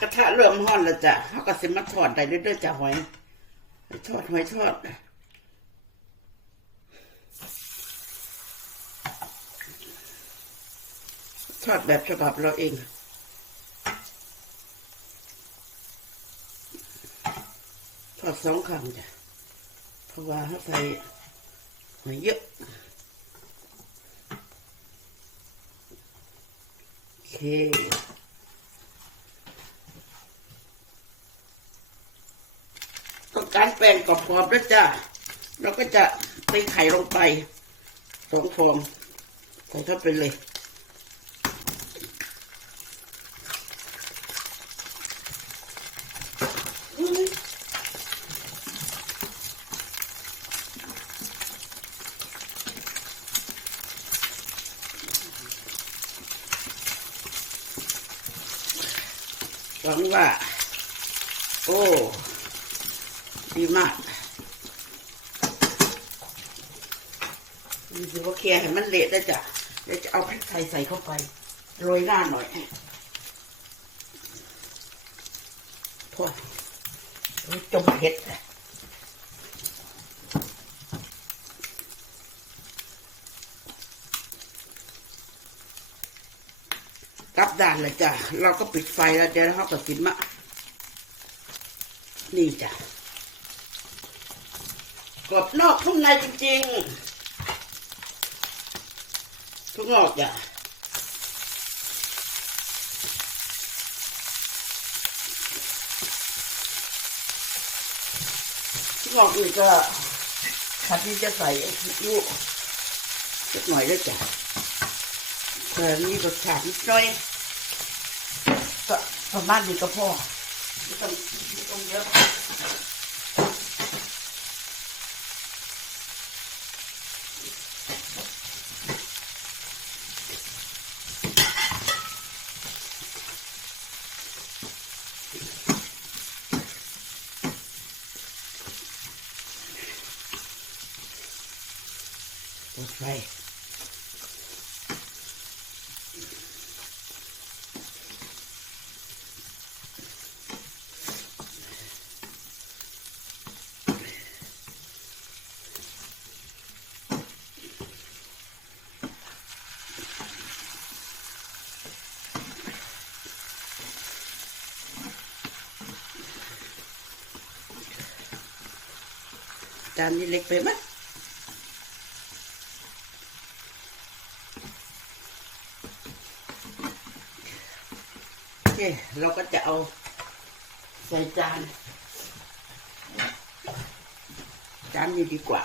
กระทะเริ่มร้อนแล้วจ้ะเขาก็สิมาทอดได้เรื่อยๆจ้ะหอยทอดหอยทอดทอดแบบฉบับเราเองทอดสองคำจ้ะเพราะว่าเขาใส่หอยเยอะโอเค ต้อง การแป้งกรอบๆด้วจ้ะเราก็จะใส่ไข่ลงไปสองฟองใส่เข้าไปเลยหวังว่า โอ้ ดีมากนี่ถือว่าเคลียร์ให้มันเละได้จ้ะเดี๋ยวจะเอาพริกไทยใส่เข้าไปโรยหน้าหน่อยพอจมเผ็ดอะกลับด้านเลยจ้ะ เราก็ปิดไฟแล้วเดี๋ยวเราก็กินมะนี่จ้ะ กรอบนอกทุ่งในจริงๆทุกนอกจ้ะทุกนอกนี่ก็ขัดที่จะใส่ลูกสักหน่อยด้วยจ้ะแต่อนี่รสชาตินิดหน่อยก็ประมาณนี้ก็พอไม่ต้องไม่ต้องเยอะ เปิดไฟจา เคเราก็จะเอาใส่จาน จานนี้ดีกว่า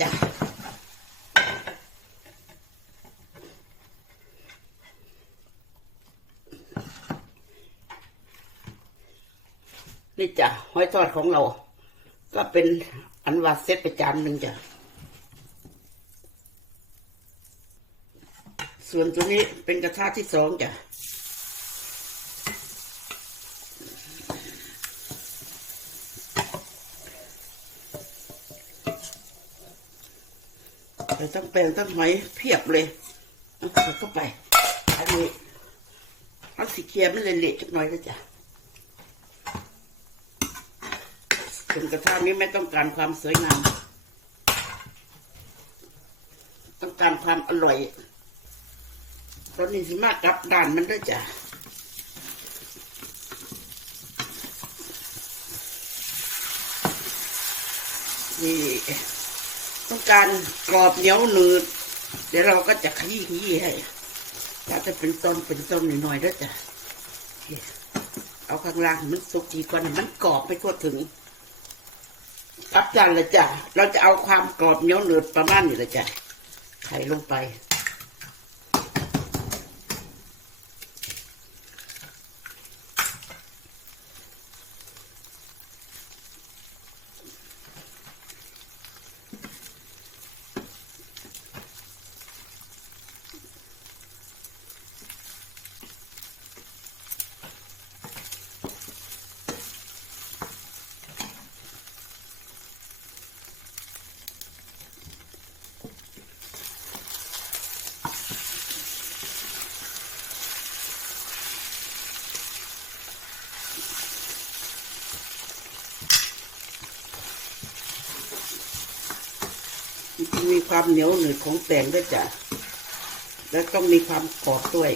จ้ะนี่จ้ะหอยทอดของเรา ก็เป็นอันว่าเซตไปจานหนึ่งจ้ะ ส่วนตัวนี้เป็นกระทะที่สองจ้ะเราต้องแปลงต้องไหอยเพียบเลยเอาใส่เข้าไป อันนี้เอาสีเขียวไม่เละๆจักหน่อยนะจ๊ะส่วนกระทะนี้ไม่ต้องการความสวยงาม ต้องการความอร่อย ตอนนี้สิมากกลับด่านมันด้วยจ้ะนี่ต้องการกรอบเหนียวหนืด เดี๋ยวเราก็จะขยี้ขยี้ให้ถ้าจะเป็นต้นเป็นต้นหน่อยๆด้วยจ้ะเอาข้างล่างมันสุกดีก่อนมันกรอบไปทั่วถึงกลับจานเลยจ้ะ เราจะเอาความกรอบเหนียวหนืดประมาณนี้เลยจ้ะ ไข่ลงไป มีความเหนียวหนืดของแตงด้วยจ้ะแล้วต้องมีความกรอบด้วย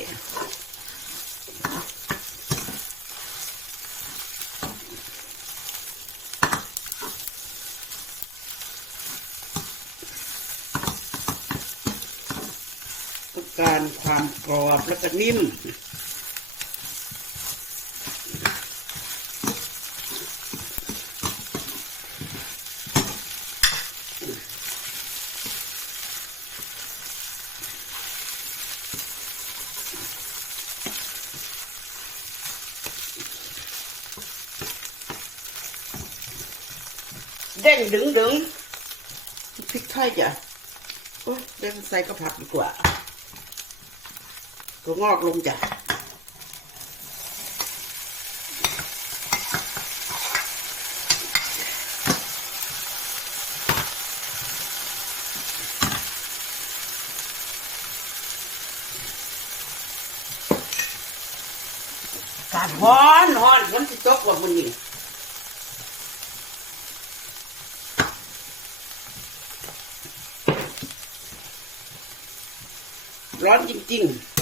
ต้องการความกรอบแล้วก็นิ่ม เด้งดึงดึงพริกไทยจ้ะโอ้ยเด้งใส่กระผักดีกว่าก็งอกลงจ้ะกาดฮ้อนฮ้อนมันจะตกว่ามันนี่ ร้อนจริงๆ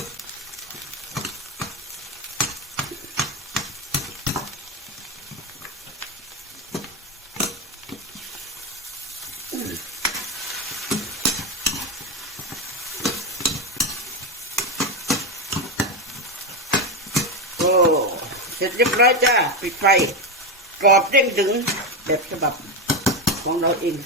โอ้เสร็จเรียบร้อยจ้าปิดไฟกรอบเด้งดึงแบบฉบับของเราเอง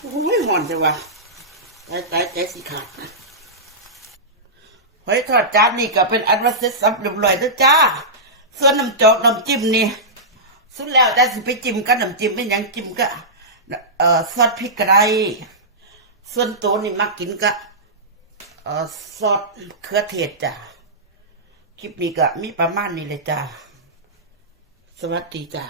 โอ้ย หอนจังวะตายตายใจสิขาดหอยทอดจานนี่ก็เป็นอันว่าเสร็จสับเรียบร้อยแล้วจ้า ส่วนน้ำจอกน้ำจิ้มนี่ สุดแล้วแต่สิไปจิ้มกับน้ำจิ้มเป็นหยังจิ้มก็เอ่อซอสพริกกระไรส่วนตัวนี่มักกินก็เอ่อซอสเครือเทศจ้ะคลิปนี้ก็มีประมาณนี้เลยจ้า สวัสดีจ้า